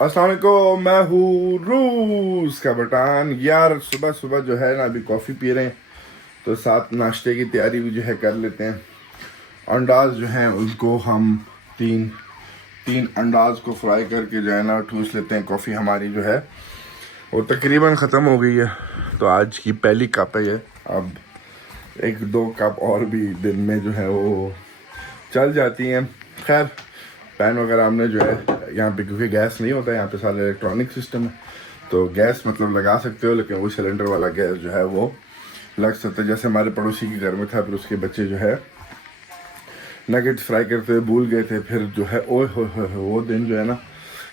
अस्सलाम वालेकुम, मैं हूँ रूस का बटान। यार सुबह सुबह जो है ना अभी कॉफ़ी पी रहे हैं, तो साथ नाश्ते की तैयारी भी जो है कर लेते हैं। अंडाज जो हैं उनको हम तीन तीन अंडाज को फ्राई करके जो है ना ठूस लेते हैं। कॉफ़ी हमारी जो है वो तकरीबन ख़त्म हो गई है, तो आज की पहली कप है ये। अब एक दो कप और भी दिन में जो है वो चल जाती हैं। खैर, पैन वगैरह हमने जो है यहाँ पे, क्योंकि गैस नहीं होता है यहाँ पे, सारा इलेक्ट्रॉनिक सिस्टम है, तो गैस मतलब लगा सकते हो, लेकिन वो सिलेंडर वाला गैस जो है वो लग सकता है। जैसे हमारे पड़ोसी के घर में था, फिर उसके बच्चे जो है नगेट्स फ्राई करते हुए भूल गए थे, फिर जो है ओए हो वो दिन जो है ना,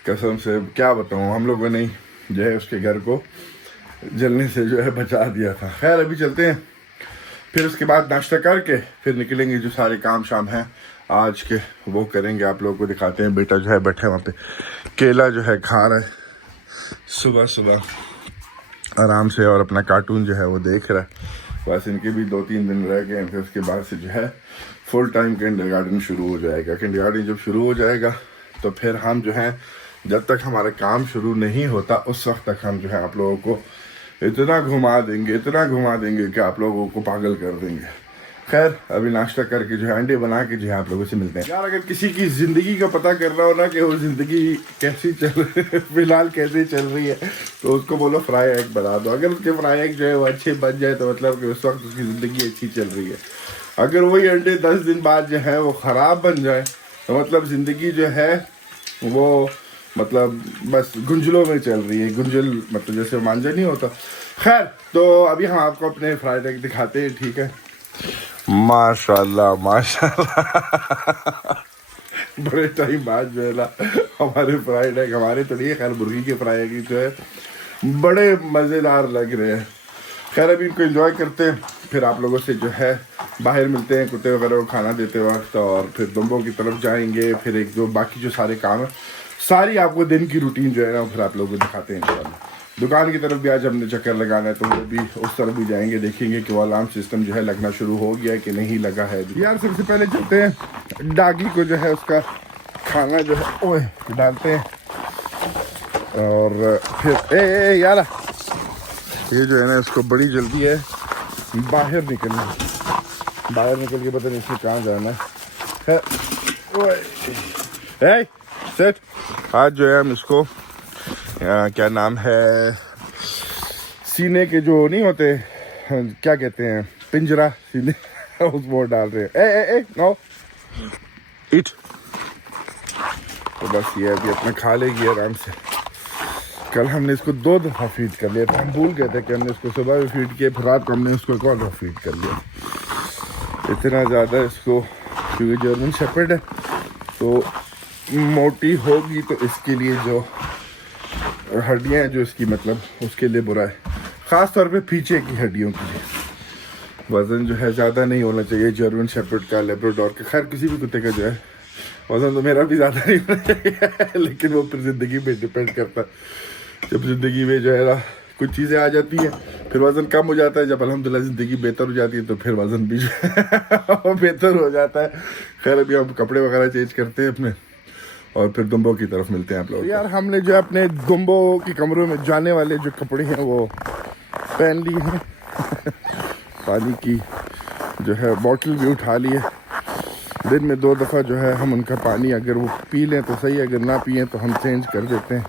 कसम से क्या बताऊँ, हम लोगों ने जो है उसके घर को जलने से जो है बचा दिया था। खैर, अभी चलते हैं, फिर उसके बाद नाश्ता करके फिर निकलेंगे। जो सारे काम शाम हैं आज के वो करेंगे, आप लोगों को दिखाते हैं। बेटा जो है बैठा है वहाँ पे, केला जो है खा रहा है सुबह सुबह आराम से, और अपना कार्टून जो है वो देख रहा है। बस इनके भी 2-3 दिन रह गए हैं, फिर उसके बाद से जो है फुल टाइम किंडरगार्टन शुरू हो जाएगा। किंडरगार्टन जब शुरू हो जाएगा तो फिर हम जो है, जब तक हमारा काम शुरू नहीं होता उस वक्त तक हम जो है आप लोगों को इतना घुमा देंगे कि आप लोगों को पागल कर देंगे। खैर, अभी नाश्ता करके जो है अंडे बना के जो है आप लोगों से मिलते हैं। यार, अगर किसी की ज़िंदगी का पता करना हो ना कि वो ज़िंदगी कैसी चल फिलहाल कैसे चल रही है, तो उसको बोलो फ्राई एग बना दो। अगर उसके फ्राई एग जो है वो अच्छे बन जाए तो मतलब कि उस वक्त उसकी ज़िंदगी अच्छी चल रही है। अगर वही अंडे 10 दिन बाद जो है वो ख़राब बन जाए तो मतलब ज़िंदगी जो है वो मतलब बस गुंजलों में चल रही है। गुंजल मतलब जैसे मांझा नहीं होता। खैर, तो अभी हम आपको अपने फ्राइड एग दिखाते हैं, ठीक है। माशाल्लाह माशाल्लाह बड़े टाइम बाद जो है ना हमारे फ्राइड एग, हमारे तो नहीं है खैर, मुर्गी के फ्राई एग जो है बड़े मज़ेदार लग रहे हैं। खैर, अभी इनको एंजॉय करते हैं, फिर आप लोगों से जो है बाहर मिलते हैं कुत्ते वगैरह को खाना देते वक्त, और फिर दुम्बों की तरफ जाएंगे। फिर एक जो बाकी जो सारे काम है, सारी आपको दिन की रूटीन जो है ना फिर आप लोगों को दिखाते हैं इंशाल्लाह। दुकान की तरफ भी आज हमने चक्कर लगाना है, तो वो भी उस तरफ भी जाएंगे, देखेंगे कि वो अलार्म सिस्टम जो है लगना शुरू हो गया है कि नहीं लगा है। यार, सबसे पहले चलते हैं डागी को जो है उसका खाना जो है ओए डालते हैं, और फिर ए यार, ये जो है ना इसको बड़ी जल्दी है बाहर निकल के पता नहीं इसमें कहाँ जाना है। ओए सेट, आज जो है हम इसको क्या नाम है, सीने के जो नहीं होते क्या कहते हैं, पिंजरा सीने उस वो डाल रहे हैं। ए नो इट, तो बस ये अभी अपना खा लेगी आराम से। कल हमने इसको 2 दफ़ा फीड कर लिया था, हम भूल गए थे कि हमने इसको सुबह भी फीड किया, फिर रात को हमने उसको एक और दफ़ा फीड कर लिया। इतना ज़्यादा इसको, क्योंकि जर्मन शेपर्ड है तो मोटी होगी, तो इसके लिए जो हड्डियाँ हैं जो इसकी मतलब उसके लिए बुरा है, ख़ास तौर पे पीछे की हड्डियों के लिए। वज़न जो है ज़्यादा नहीं होना चाहिए जर्मन शेपर्ड का, लेब्राडोर का, खैर किसी भी कुत्ते का जो है वज़न तो मेरा भी ज़्यादा नहीं होना चाहिए लेकिन वो फिर ज़िंदगी पे डिपेंड करता है। जब ज़िंदगी में जो है ना कुछ चीज़ें आ जाती हैं फिर वज़न कम हो जाता है, जब अल्हम्दुलिल्लाह ज़िंदगी बेहतर हो जाती है तो फिर वज़न भी जो है बेहतर हो जाता है। खैर, अभी हम कपड़े वगैरह चेंज करते हैं अपने, और फिर दुम्बों की तरफ मिलते हैं आप लोग। यार, हमने जो अपने दुम्बों के कमरों में जाने वाले जो कपड़े हैं वो पहन लिए हैं पानी की जो है बॉटल भी उठा ली है। दिन में 2 दफ़ा जो है हम उनका पानी अगर वो पी लें तो सही, अगर ना पिए तो हम चेंज कर देते हैं।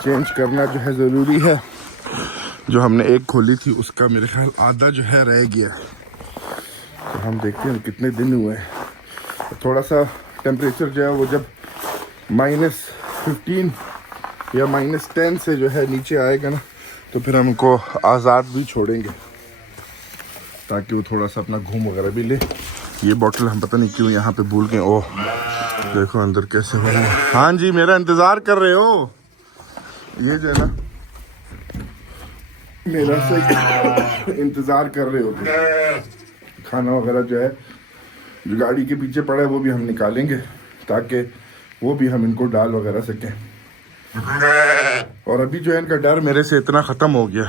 चेंज करना जो है ज़रूरी है। जो हमने एक खोली थी उसका मेरे ख्याल आधा जो है रह गया, तो हम देखते हैं कितने दिन हुए हैं। थोड़ा सा टेम्परेचर जो है वो जब -15 या -10 से जो है नीचे आएगा ना, तो फिर हम उनको आज़ाद भी छोड़ेंगे ताकि वो थोड़ा सा अपना घूम वगैरह भी ले। ये बॉटल हम पता नहीं क्यों यहाँ पे भूल गए। ओह देखो अंदर कैसे बना है। हाँ जी, मेरा इंतज़ार कर रहे हो। ये जो है ना मेरा सही इंतज़ार कर रहे होते। खाना वगैरह जो है जो गाड़ी के पीछे पड़ा है वो भी हम निकालेंगे ताकि वो भी हम इनको डाल वगैरह सकें। और अभी जो है इनका डर मेरे से इतना ख़त्म हो गया।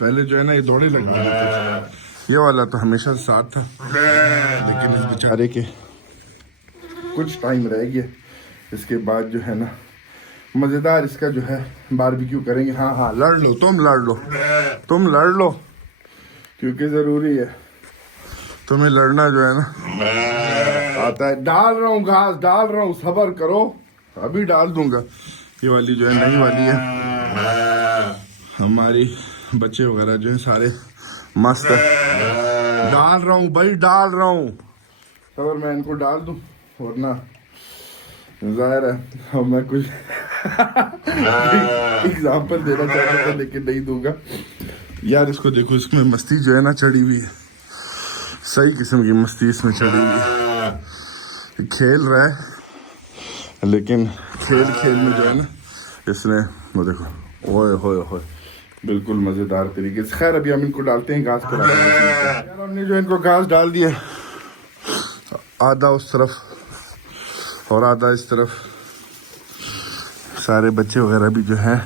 पहले जो है ना ये दौड़े लगा रहे थे, ये वाला तो हमेशा साथ था, लेकिन इस बेचारे के कुछ टाइम रह गया, इसके बाद जो है ना मज़ेदार इसका जो है बारबेक्यू करेंगे। हाँ हाँ, लड़ लो, तुम लड़ लो क्योंकि ज़रूरी है, तुम्हें लड़ना जो है ना आता है। डाल रहा हूँ घास, डाल रहा हूँ, सब्र करो, अभी डाल दूंगा। ये वाली जो है नई वाली है, हमारी बच्चे वगैरह जो है सारे मस्त है। डाल रहा हूँ भाई, डाल रहा हूँ, सब्र मैं इनको डाल दूँ, वरना जाहिर है अब मैं कुछ एग्जाम्पल देना चाहता था लेकिन नहीं दूंगा। यार इसको देखो, इसमें मस्ती जो है ना चढ़ी हुई है, सही किस्म की मस्ती इसमें चढ़ी हुई है। खेल रहा है लेकिन खेल में जो है ना इसने वो देखो, ओए होए होए, बिल्कुल मज़ेदार तरीके से। खैर अभी हम इनको डालते हैं घास पर। यार हमने जो इनको घास डाल दिया, आधा उस तरफ और आधा इस तरफ। सारे बच्चे वगैरह भी जो है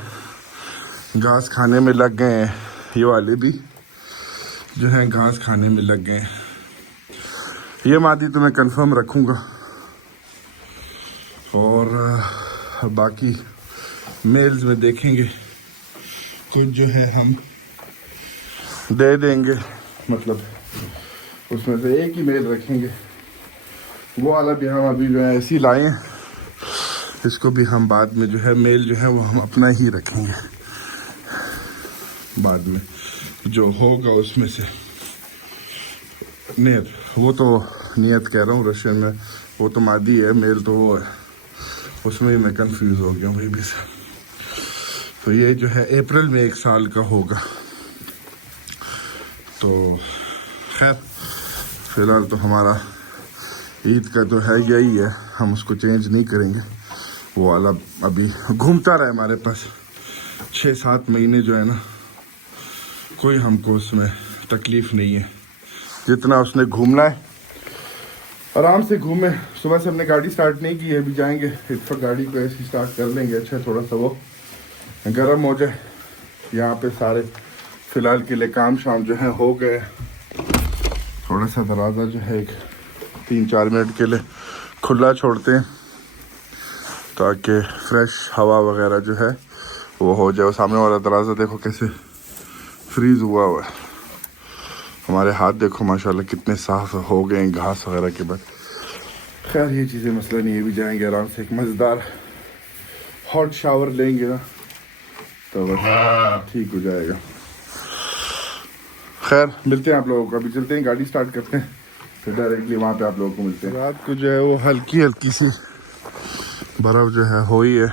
घास खाने में लग गए हैं, ये वाले भी जो है घास खाने में लग गए हैं। ये मादी तो मैं कंफर्म रखूँगा और बाकी मेल्स में देखेंगे, कुछ जो है हम दे देंगे, मतलब उसमें से एक ही मेल रखेंगे। वो वाला भी हम अभी जो है ऐसे ही लाए हैं, इसको भी हम बाद में जो है मेल जो है वो हम अपना ही रखेंगे, बाद में जो होगा उसमें से। नियत, वो तो नियत कह रहा हूँ रशियन में, वो तो मादी है, मेल तो वो है, उसमें ही मैं कंफ्यूज हो गया हूँ बेबी से। तो ये जो है अप्रैल में 1 साल का होगा। तो खैर फिलहाल तो हमारा ईद का तो है यही है, हम उसको चेंज नहीं करेंगे। वो वाला अभी घूमता रहे हमारे पास 6-7 महीने जो है ना, कोई हमको उसमें तकलीफ़ नहीं है। जितना उसने घूमना है आराम से घूमे। सुबह से हमने गाड़ी स्टार्ट नहीं की है, अभी जाएंगे इतफाक गाड़ी को ऐसे स्टार्ट कर लेंगे। अच्छा थोड़ा सा वो गर्म हो जाए। यहाँ पे सारे फ़िलहाल के लिए काम शाम जो है हो गए। थोड़ा सा दरवाज़ा जो है एक 3-4 मिनट के लिए खुला छोड़ते हैं ताकि फ्रेश हवा वगैरह जो है वो हो जाए। सामने वाला दरवाज़ा देखो कैसे फ्रीज़ हुआ है। हमारे हाथ देखो माशाल्लाह कितने साफ़ हो गए हैं घास वगैरह के बाद। खैर ये चीज़ें मसला नहीं है, भी जाएंगे आराम से, एक मज़ेदार हॉट शावर लेंगे ना तो बस ठीक हो जाएगा। खैर मिलते हैं आप लोगों को, अभी चलते हैं गाड़ी स्टार्ट करते हैं, फिर डायरेक्टली वहाँ पे आप लोगों को मिलते हैं। रात को जो है वो हल्की सी बर्फ़ जो है हो ही है,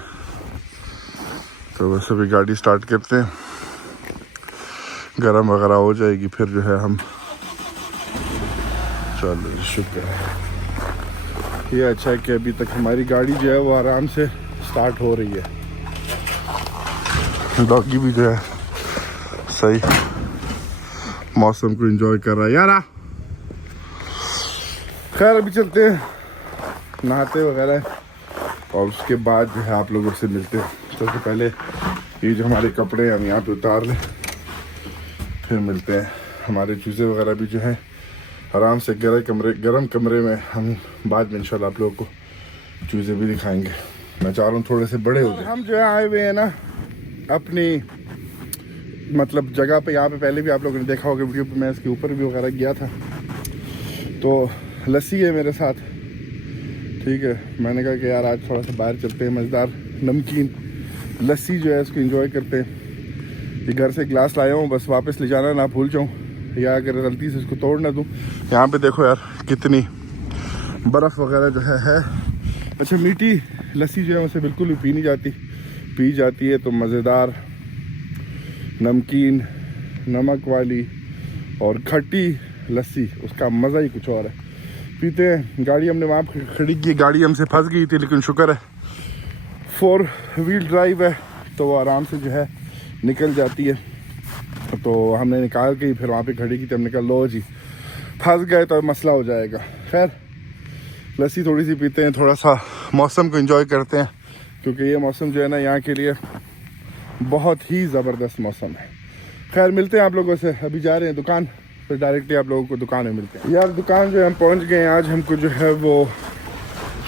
तो बस अभी गाड़ी स्टार्ट करते हैं, गरम वगैरह हो जाएगी फिर जो है हम। चलो शुक्र है। ये अच्छा है कि अभी तक हमारी गाड़ी जो है वो आराम से स्टार्ट हो रही है। डॉगी भी जो है सही मौसम को एंजॉय कर रहा है यार। खैर अभी चलते हैं, नहाते वगैरह और उसके बाद जो है आप लोगों से मिलते हैं। सबसे पहले ये जो हमारे कपड़े हम यहाँ पे उतार लें, फिर मिलते हैं। हमारे चूज़े वगैरह भी जो है आराम से गरम कमरे में हम बाद में इंशाल्लाह आप लोगों को चूज़े भी दिखाएंगे। मैं चाह रहा हूँ थोड़े से बड़े हो जाए। हम जो है आए हुए हैं ना अपनी मतलब जगह पे, यहाँ पे पहले भी आप लोगों ने देखा होगा वीडियो पे, मैं इसके ऊपर भी वगैरह गया था। तो लस्सी है मेरे साथ, ठीक है। मैंने कहा कि यार आज थोड़ा सा बाहर चलते हैं, मज़ेदार नमकीन लस्सी जो है इसको एंजॉय करते हैं। ये घर से गिलास लाया हूँ, बस वापस ले जाना ना भूल जाऊँ या अगर गलती से इसको तोड़ ना दूँ। यहाँ पे देखो यार कितनी बर्फ़ वगैरह जो है। अच्छा मीठी लस्सी जो है उसे बिल्कुल भी पी जाती है, तो मज़ेदार नमकीन नमक वाली और खट्टी लस्सी, उसका मज़ा ही कुछ और है। पीते हैं। गाड़ी हमने वहाँ खड़ी की, गाड़ी हमसे फंस गई थी लेकिन शुक्र है 4 व्हील ड्राइव है तो वो आराम से जो है निकल जाती है। तो हमने निकाल के ही फिर वहाँ पे खड़ी की, तो हमने कहा लो जी फंस गए तो मसला हो जाएगा। खैर लस्सी थोड़ी सी पीते हैं, थोड़ा सा मौसम को एंजॉय करते हैं, क्योंकि ये मौसम जो है ना यहाँ के लिए बहुत ही ज़बरदस्त मौसम है। खैर मिलते हैं आप लोगों से, अभी जा रहे हैं दुकान, फिर डायरेक्टली आप लोगों को दुकान में मिलते हैं। यार दुकान जो है हम पहुँच गए हैं। आज हमको जो है वो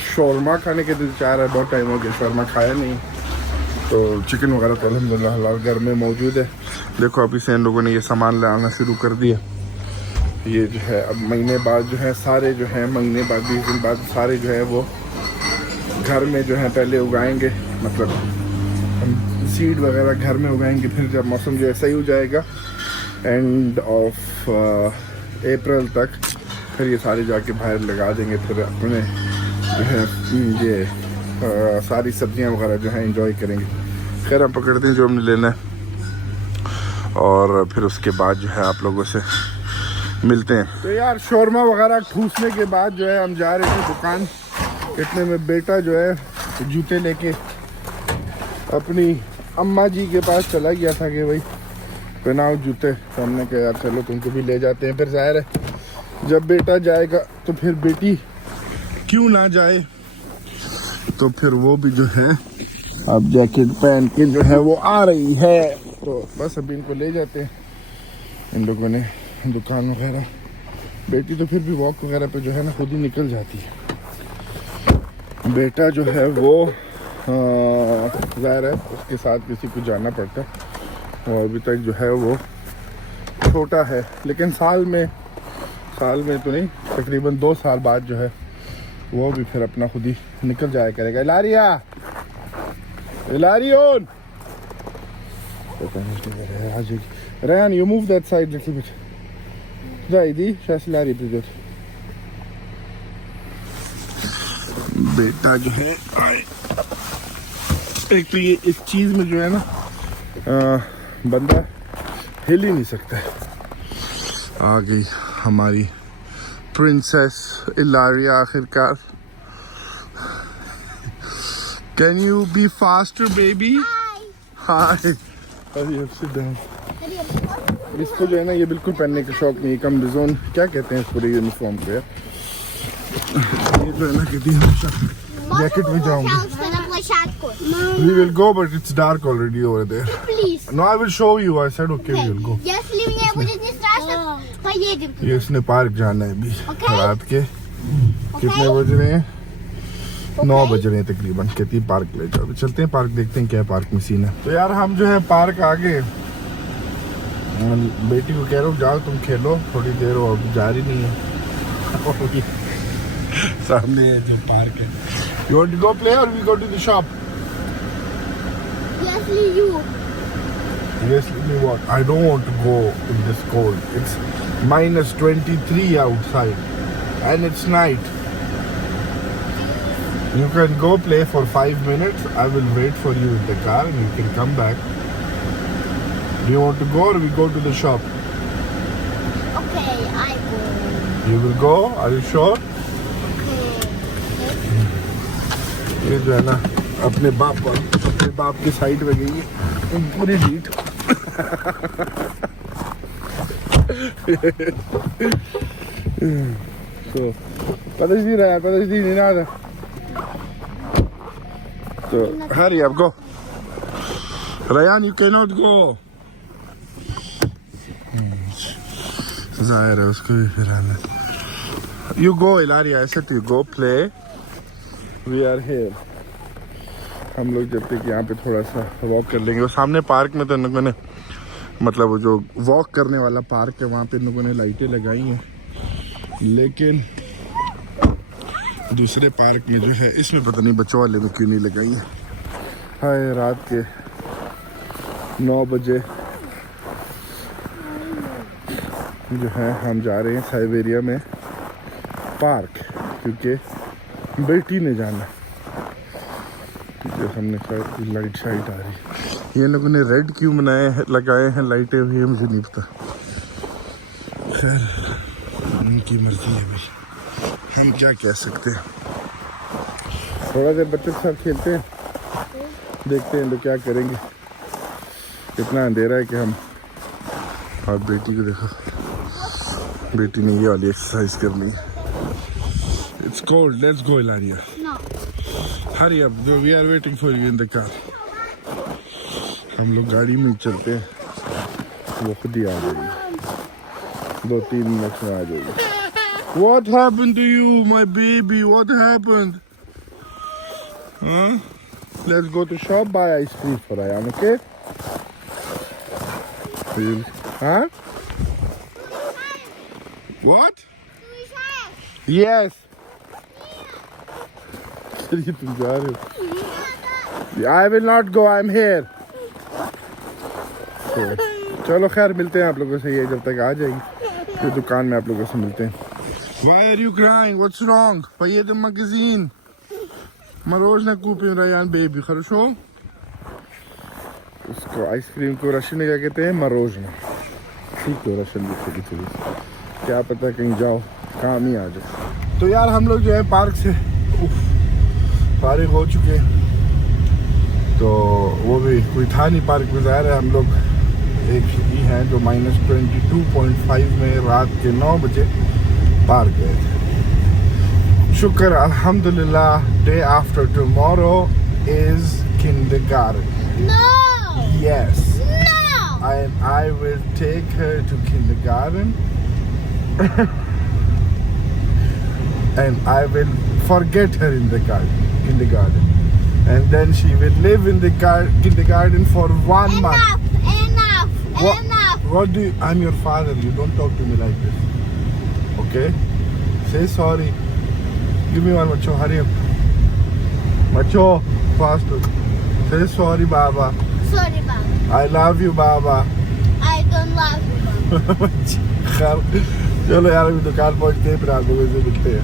शौरमा खाने के दिल चाह रहा है, बहुत टाइम हो गया शौरमा खाया नहीं। तो चिकन वगैरह तो अल्हम्दुलिल्लाह हलाल घर में मौजूद है। देखो अभी से इन लोगों ने ये सामान लाना शुरू कर दिया। ये जो है अब महीने बाद जो है सारे जो है महीने बाद 20 दिन बाद सारे जो है वो घर में जो है पहले उगाएंगे, मतलब हम सीड वगैरह घर में उगाएंगे। फिर जब मौसम जो है सही हो जाएगा एंड ऑफ अप्रैल तक, फिर ये सारे जाके बाहर लगा देंगे। फिर अपने जो है ये सारी सब्जियां वगैरह जो है एंजॉय करेंगे। खैर हम पकड़ते हैं जो हमने लेना है और फिर उसके बाद जो है आप लोगों से मिलते हैं। तो यार शोरमा वगैरह ठूसने के बाद जो है हम जा रहे थे दुकान। इतने में बेटा जो है जूते लेके अपनी अम्मा जी के पास चला गया था कि भाई पहनाओ जूते। तो हमने कहा यार चलो तुमको भी ले जाते हैं। फिर जाहिर है जब बेटा जाएगा तो फिर बेटी क्यों ना जाए, तो फिर वो भी जो है अब जैकेट पहन के जो है वो आ रही है। तो बस अभी इनको ले जाते हैं इन लोगों ने दुकान वगैरह। बेटी तो फिर भी वॉक वगैरह पे जो है ना खुद ही निकल जाती है। बेटा जो है वो ज़ाहिर है उसके साथ किसी को जाना पड़ता है और अभी तक जो है वो छोटा है। लेकिन साल में तो नहीं, तकरीबन 2 साल बाद जो है वो भी फिर अपना खुद ही निकल जाया करेगा। इलारियन Ryan, you move that side little bit. जाइदी शासिलारी प्लीज। बेटा जो है आए, एक तो ये इस चीज़ में जो है ना बंदा हिल ही नहीं सकता है। आ गई हमारी प्रिंसेस इलारिया आखिरकार। Can you be faster baby? Hi. इसको जो है ना ये बिल्कुल पहनने का शौक नहीं। कम्बिजोन क्या कहते हैं इस पूरे यूनिफॉर्म को यार। ये जो है ना कहती है जैकेट में जाऊंगी। We will go but it's dark already over there. Please. No, I will show you. I said okay, we will go. Yes, leaving it with this stars. ये इसने पार्क जाना है अभी रात के कितने बज रहे हैं? 9 बज रहे हैं तकरीबन। कहती है पार्क ले जाओ। चलते हैं पार्क, देखते हैं क्या पार्क में सीन है। तो यार हम जो है पार्क आ गए। बेटी को कह रहा हूँ जाओ तुम खेलो थोड़ी देर, और जा रही नहीं है। सामने है जो पार्क है। You want to go play or we go to the shop? Yes, you. Yes, me what? I don't want to go in this cold. It's minus 23 outside and it's night. You can go play for 5 minutes. I will wait for you in the car and you can come back. Do you want to go or we go to the shop? Okay, I go. You will go? Are you sure? ये जो है ना अपने बाप की side में गई है पूरी ढीठ। तो подожди नहीं надо। तो hurry up, go. Ryan, you cannot go. ज़ाहिर है उसको भी फिर आना। You go, Ilaria. I said you go play. We are here. हम लोग जब तक यहाँ पे थोड़ा सा वॉक कर लेंगे। और सामने पार्क में तो इन लोगों ने मतलब वो जो वॉक करने वाला पार्क है वहाँ पे इन लोगों ने लाइटें लगाई हैं, लेकिन दूसरे पार्क में जो है इसमें पता नहीं बच्चों वाले में क्यों नहीं लगाई है। हाय रात के 9 बजे जो है हम जा रहे हैं साइबेरिया में पार्क, क्योंकि बेटी ने जाना। जो हमने लाइट शाइट आ रही। ये लोगों ने रेड क्यों लगाए हैं लाइटें हुई, मुझे नहीं पता। खैर उनकी मर्जी है भाई, हम क्या कह सकते हैं। थोड़ा देर बच्चों के साथ खेलते हैं, देखते हैं लोग क्या करेंगे। इतना अंधेरा है कि हम, और बेटी को देखो, बेटी ने ये वाली एक्सरसाइज करनी है। It's cold. Let's go, Ilaria. No. Hurry up. We are waiting for you in the car. हम लोग गाड़ी में चलते हैं, वो खुद ही आ जाएगी। 2-3 मिनट में आ जाएगी। What happened to you, my baby? What happened? Huh? Let's go to shop, buy ice cream for Ryan, okay? Huh? What? Yes. तुम जा रहे हो? I will not go. I'm here. चलो खैर मिलते हैं आप लोगों से, ये जब तक आ जाएगी फिर दुकान में आप लोगों से मिलते हैं. Why are you crying? What's wrong? Пойдем в магазин. मरोजना купим Ryan baby, хорошо? उसको आइसक्रीम को रशियन में क्या कहते हैं? मरोजना. ठीक है रशियन भी थोड़ी क्या पता कहीं जाओ काम ही आ जाए. तो यार हम लोग जो है पार्क से फारिग हो चुके हैं. तो वो भी कोई था नहीं पार्क में. ज़ाहिर है हम लोग एक सिटी है जो -22.5 में रात के 9 बजे पार्क गए थे. शुक्र अल्हम्दुलिल्लाह. Day after tomorrow is kindergarten. No. Yes. No. I will take her to kindergarten. And I will forget her in the kindergarten. And then she will live in the kindergarten for 1 month. Enough. What do you, I'm your father. You don't talk to me like this. Okay? Say sorry. Give me one, Macho. Hurry up. Macho, faster. Say sorry, Baba. Sorry, Baba. I love you, Baba. I don't love you, Baba. चलो यार अभी दुकान पहुंचते हैं फिर आप लोगों से मिलते हैं.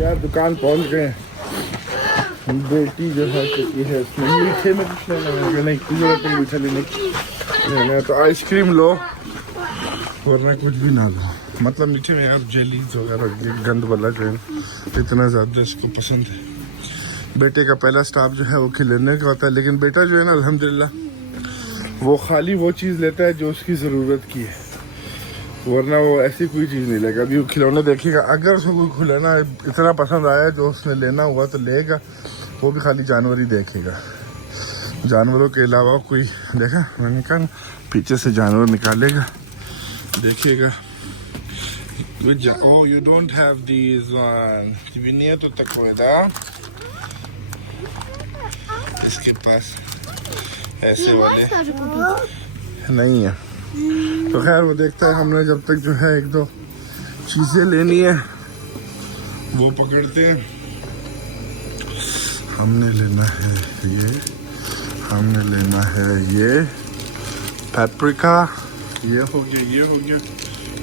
यार दुकान पहुंच गए हैं. बेटी जो है चुकी है उसमें मीठे में कुछ लेना है नहीं कुछ जरूरत नहीं मीठा लेने तो आइसक्रीम लो वरना कुछ भी ना लो. मतलब मीठे में यार जेलीज वगैरह गंद वाला जो है इतना ज़्यादा इसको पसंद है. बेटे का पहला स्टॉप जो है वो खिलौने का होता है. लेकिन बेटा जो है ना अल्हम्दुलिल्लाह वो खाली वो चीज़ लेता है जो उसकी ज़रूरत की है, वरना वो ऐसी कोई चीज़ नहीं लेगा. अभी वो खिलौने देखेगा अगर उसको कोई खिलौना इतना पसंद आया जो उसने लेना हुआ तो लेगा. वो भी खाली जानवर ही देखेगा. जानवरों के अलावा कोई देखा मैंने कहा पीछे से जानवर निकालेगा देखिएगा. Oh, you don't have these one. Vinieto te cuida. इसके पास ऐसे वाले नहीं है. तो खैर वो देखता है. हमने जब तक जो है 1-2 चीज़ें लेनी है वो पकड़ते हैं. हमने लेना है ये पेपरिका. ये हो गया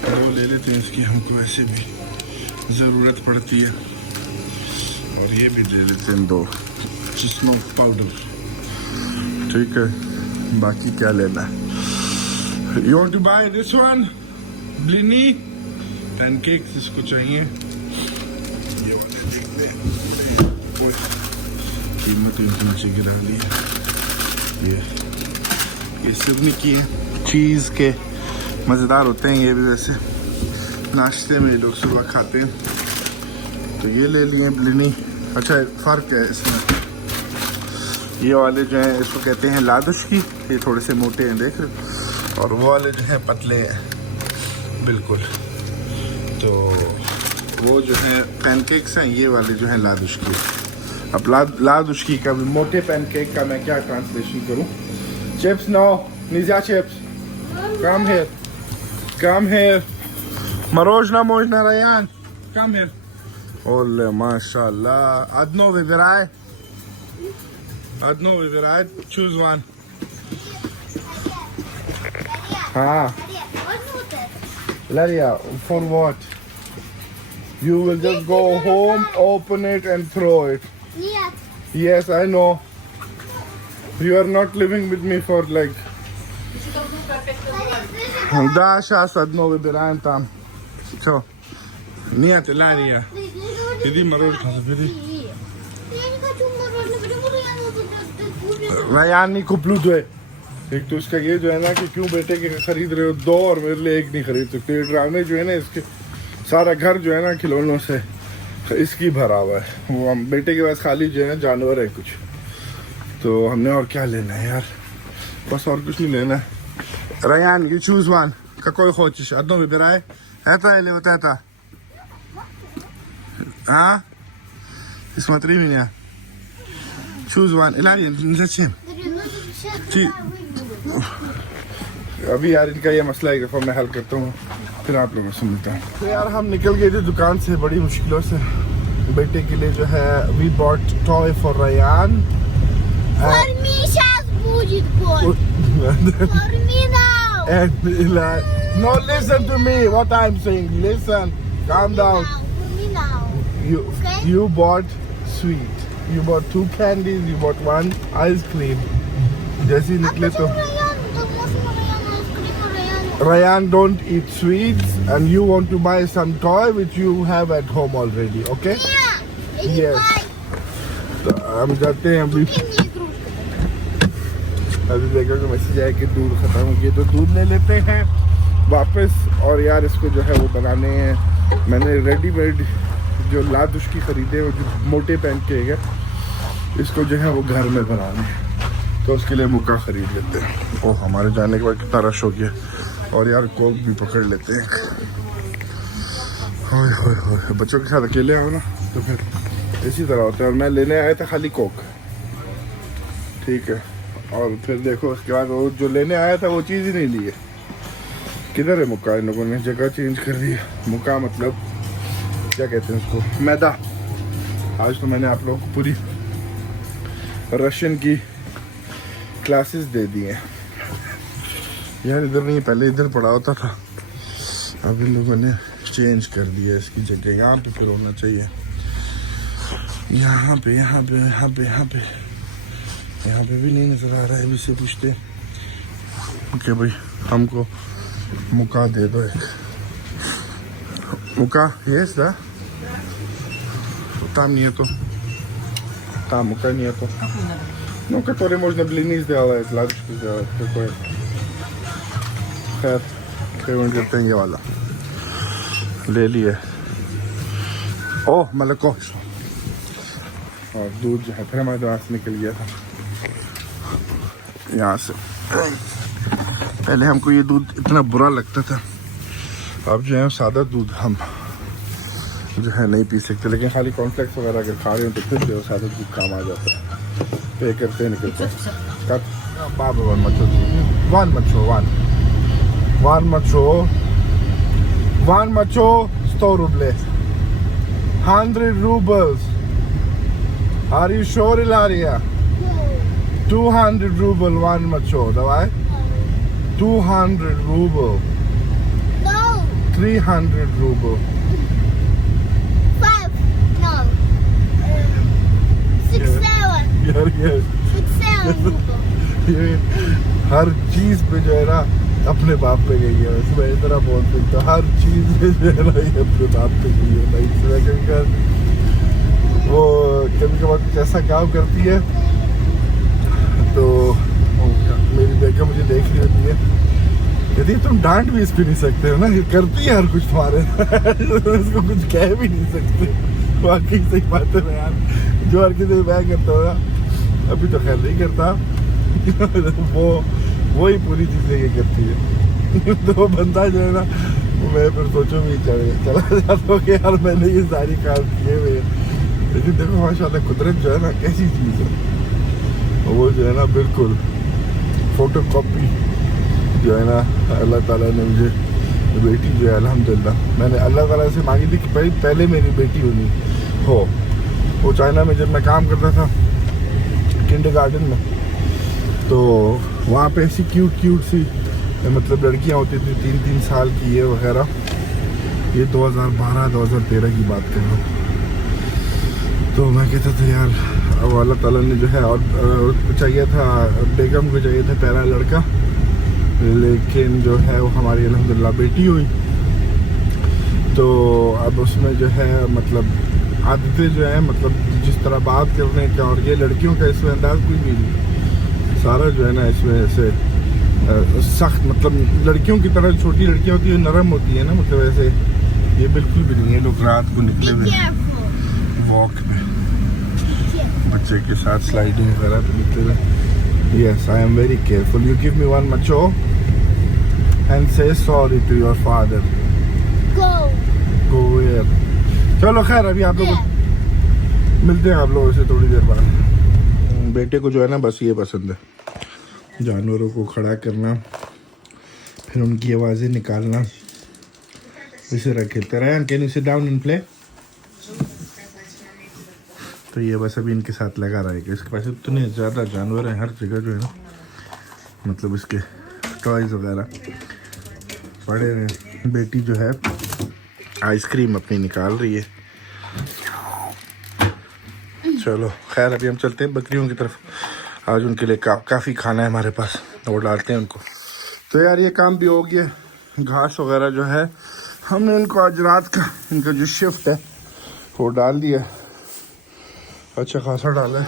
2 ले लेते हैं. इसकी हमको ऐसे भी ज़रूरत पड़ती है. और ये भी ले लेते हैं 2 चिस्नो पाउडर. ठीक है बाकी क्या लेना है. You want to buy this one? Blini? Pancakes इसको चाहिए. ये वाले देखते हैं. कीमत नीचे गिरा ली. ये सिवनी की चीज़ के मज़ेदार होते हैं. ये भी वैसे नाश्ते में लोग सुबह खाते हैं. तो ये ले लिए ब्लिनी. अच्छा फ़र्क है इसमें. ये वाले जो हैं इसको कहते हैं लादुश की. ये थोड़े से मोटे हैं देख रहे. और वो वाले जो हैं पतले हैं बिल्कुल. तो वो जो है पैनकेक्स हैं. ये वाले जो हैं लादुश की. अब लादुश्की का भी मोटे पैनकेक का मैं क्या ट्रांसलेशन करूं. चिप्स नो निज़ा चिप्स कम हियर मरोजना Ryan come here. Olle mashallah. Adno viberai choose one. Laria for what? You will just go home, open it and throw it. Yes, I know. You are not living with me for like. Da shas adno viberai tam. So, niat Laria. Didi maror khana didi. Ryan नहीं कुपलू दो है. एक तो इसका ये जो है ना कि क्यों बेटे के खरीद रहे हो 2 और मेरे लिए 1 नहीं खरीद सकते. ये ड्रामे जो है ना इसके सारा घर जो है ना खिलौनों से इसकी भरा हुआ है. वो हम बेटे के पास खाली जो है ना जानवर है कुछ. तो हमने और क्या लेना है यार. बस और कुछ नहीं लेना है. Ryan, you choose one. Какой хочешь? Одно выбирай. Это или вот это? А? Ты смотри меня. choose one. Elijah, let's him. See. अभी यार इनका ये मसला है कि मैं हल करता हूँ, फिर आप लोगों से मिलता हूँ। तो यार हम निकल गए थे दुकान से बड़ी मुश्किलों से। बेटे के लिए जो है we bought toy for Ryan. For me, Shaz Bujit boy. For me now. And no, listen to me. What I'm saying. Listen. Calm down. For me now. Okay. You bought sweet. You bought 2 candies. You bought 1 ice cream. जैसे ही निकले तो Ryan don't eat sweets and you want to buy some toy which you have at home already, okay? Yeah. Yes. तो हम जाते हैं अभी देखो कि मैसेज आया कि दूध खत्म हो गया, तो दूध ले लेते हैं वापस। और यार इसको जो है वो बनाने हैं, मैंने रेडीमेड जो लाद उसकी खरीदे वो जो मोटे पैन के है, इसको जो है वो घर में बनाने हैं, तो उसके लिए मुक्का खरीद लेते हैं। ओह हमारे जाने के बाद कितना रश हो गया। और यार कोक भी पकड़ लेते हैं। होय होय होय, बच्चों के साथ अकेले आओ ना तो फिर इसी तरह होता है। और मैं लेने आया था खाली कोक, ठीक है, और फिर देखो उसके बाद वो जो लेने आया था वो चीज़ ही नहीं ली है। किधर है मुक्का? इन लोगों ने जगह चेंज कर दी है। मुक्का मतलब क्या कहते हैं उसको, मैदा। आज तो मैंने आप लोगों को पूरी रशियन की क्लासेस दे दी हैं। यार इधर नहीं, पहले इधर पड़ा होता था, अब इन लोगों ने चेंज कर दिया इसकी जगह। यहाँ पे फिर होना चाहिए, यहाँ पे यहाँ पे यहाँ पे यहाँ पे यहाँ पे भी नहीं नज़र आ रहा है। अभी से पूछते कि भाई हमको मुक्का दे दो एक मुक्का। यस दा tam nije to. Tamo kaj nije to. No которые можно блины сделать, ладушку сделать, какой खैर पेमेंट करते हैं ये वाला ले लिए। ओह मलको और दूध जो है फिर हमारे दिमाग से निकल गया था यहाँ से। पहले हमको ये दूध इतना बुरा लगता था, अब जो है सादा दूध हम जो है नहीं पी सकते, लेकिन खाली कॉर्नफ्लेक्स वगैरह अगर खा रहे हैं तो फिर जो सादा दूध काम आ जाता है। पे करते हैं निकलते हैं। कब बाबा one मचो 100 rubles 100 rubles। Are you sure, Ilaria? 200 ruble 1 macho, давай 200 ruble No. 300 ruble 5. No. 6, 7. यार ये 6, 7 ruble. ये हर चीज पे जो है ना अपने बाप पे गई है। वैसे मैं इतना बोल सकता हूँ, हर चीज पे जो है ना ये अपने बाप पे गई है। लाइक वो कभी कभार कुछ ऐसा काम करती है तो मेरी बेगम मुझे देख रही होती है, यदि तुम डांट भी इसको नहीं सकते हो ना, ये करती है हर कुछ तुम्हारे इसको कुछ कह भी नहीं सकते। वाकई सही बात है यार, जो हर किसी मैं करता हूँ ना, अभी तो खैर नहीं करता वो ही पूरी चीज़ें ये करती है तो बंदा जो है ना मैं फिर सोचूं भी चला जाता हूँ कि यार मैंने ये सारी काम किए हुए, लेकिन देखो माशाल्लाह कुदरत जो है ना कैसी चीज़ है, वो जो है ना बिल्कुल फोटो कॉपी जो है ना। अल्लाह ताला ने मुझे बेटी जो है अल्हम्दुलिल्लाह, मैंने अल्लाह ताला से मांगी थी कि पहले मेरी बेटी होनी हो। वो चाइना में जब मैं काम करता था किंडरगार्टन में, तो वहाँ पे ऐसी क्यूट सी मतलब लड़कियाँ होती थी 3 साल की ये वगैरह। ये 2012-2013 की बात कर रहा हूँ। तो मैं कहता था यार अब अल्लाह ताला ने जो है, और चाहिए था बेगम को चाहिए था पहला लड़का, लेकिन जो है वो हमारी अल्हम्दुलिल्लाह बेटी हुई। तो अब उसमें जो है मतलब आदतें जो है मतलब जिस तरह बात करने का और ये लड़कियों का इसमें अंदाज कोई नहीं, सारा जो है ना इसमें ऐसे सख्त मतलब लड़कियों की तरह छोटी लड़कियां होती है नरम होती है ना, मतलब ऐसे ये बिल्कुल भी नहीं है। लोग रात को निकले हुए वॉक में बच्चे के साथ स्लाइडिंग वगैरह पे निकले हुए। Yes I am very careful. You give me 1 macho and say sorry to your father. Go where? चलो खैर अभी आप लोग मिलते हैं आप लोगों से थोड़ी देर बाद। बेटे को जो है ना बस ये पसंद है, जानवरों को खड़ा करना, फिर उनकी आवाज़ें निकालना, इस तरह खेलते रहे। Can you sit down and play? तो ये बस अभी इनके साथ लगा रहेगा। इसके पास इतने ज़्यादा जानवर हैं, हर जगह जो है ना मतलब इसके टॉयज़ वगैरह पड़े हैं। बेटी जो है आइसक्रीम अपनी निकाल रही है। चलो खैर अभी हम चलते हैं बकरियों की तरफ। आज उनके लिए काफ़ी खाना है हमारे पास, वो डालते हैं उनको। तो यार ये काम भी हो गया। घास वगैरह जो है हमने इनको आज रात का इनका जो शिफ्ट है वो डाल दिया, अच्छा खासा डाला है।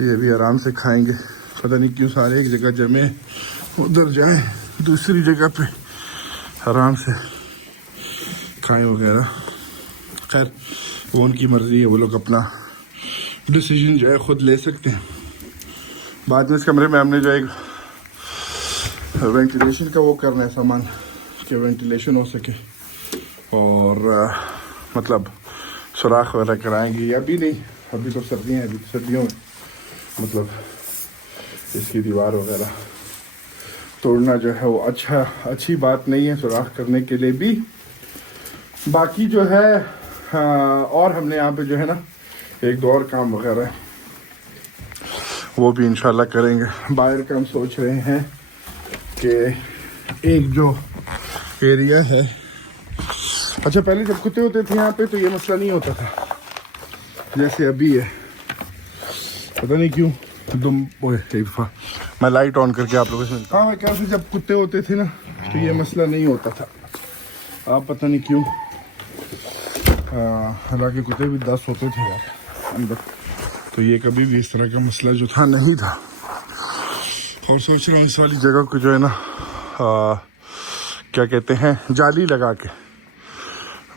ये भी आराम से खाएंगे, पता नहीं क्यों सारे एक जगह जमे, उधर जाएं दूसरी जगह पे आराम से खाएं वगैरह। खैर वो उनकी मर्ज़ी है, वो लोग अपना डिसीजन जो है ख़ुद ले सकते हैं। बाद में इस कमरे में हमने जो एक वेंटिलेशन का वो करना है सामान कि वेंटिलेशन हो सके, और मतलब सुराख वगैरह कराएंगे। अभी नहीं, अभी तो सर्दियाँ हैं, अभी तो सर्दियों में मतलब इसकी दीवार वगैरह तोड़ना जो है वो अच्छी बात नहीं है सुराख करने के लिए भी। बाकी जो है और हमने यहाँ पे जो है ना एक दो और काम वगैरह है वो भी इंशाल्लाह करेंगे। बाहर का हम सोच रहे हैं कि एक जो एरिया है, अच्छा पहले जब कुत्ते होते थे यहाँ पे तो ये मसला नहीं होता था जैसे अभी है, पता नहीं क्यों। एक दफ़ा मैं लाइट ऑन करके आप लोगों से मिलता हूँ। हाँ क्या से जब कुत्ते होते थे ना तो ये मसला नहीं होता था, आप पता नहीं क्यों। हालांकि कुत्ते भी 10 होते थे यार अंदर, तो ये कभी भी इस तरह का मसला जो था नहीं था। और सोच रहा हूँ इस वाली जगह को जो है ना क्या कहते हैं जाली लगा के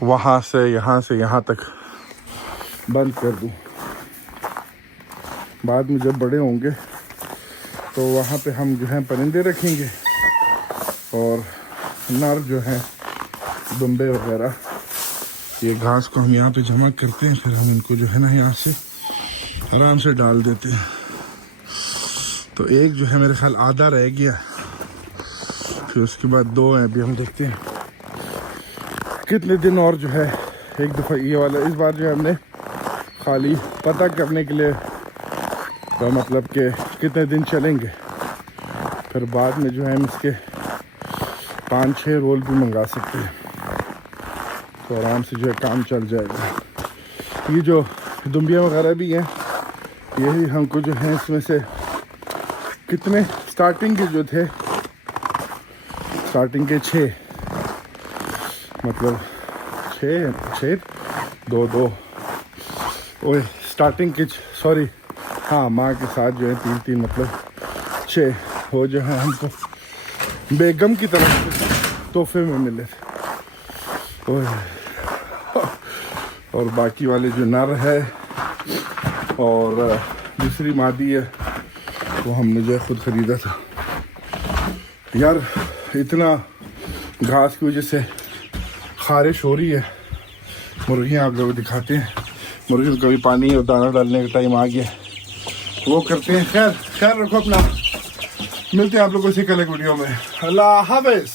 वहाँ से यहाँ तक बंद कर दूँ। बाद में जब बड़े होंगे तो वहाँ पे हम जो है परिंदे रखेंगे और नर जो है दुम्बे वगैरह, ये घास को हम यहाँ पे जमा करते हैं, फिर हम इनको जो है ना यहाँ से आराम से डाल देते हैं। तो एक जो है मेरे ख्याल आधा रह गया, फिर उसके बाद 2 हैं। अभी हम देखते हैं कितने दिन और जो है एक दफ़ा ये वाला इस बार जो है हमने खाली पता करने के लिए तो मतलब कि कितने दिन चलेंगे, फिर बाद में जो है हम इसके 5-6 रोल भी मंगा सकते हैं, तो आराम से जो है काम चल जाएगा। ये जो दुम्बियाँ वगैरह भी हैं यही हमको जो है इसमें से कितने स्टार्टिंग के जो थे, स्टार्टिंग के 6 मतलब 6 2 ओए स्टार्टिंग के सॉरी हाँ माँ के साथ जो है 3 मतलब 6 वो जो है हमको बेगम की तरफ से तोहफे में मिले थे। और बाकी वाले जो नर है और दूसरी मादी है वो हमने जो है खुद ख़रीदा था। यार इतना घास की वजह से खारिश हो रही है। मुर्गियाँ आप लोग दिखाते हैं, मुर्गियों को भी पानी और दाना डालने का टाइम आ गया, वो करते हैं। खैर रखो अपना, मिलते हैं आप लोगों से कल एक वीडियो में। अल्लाह हाफ़िज़।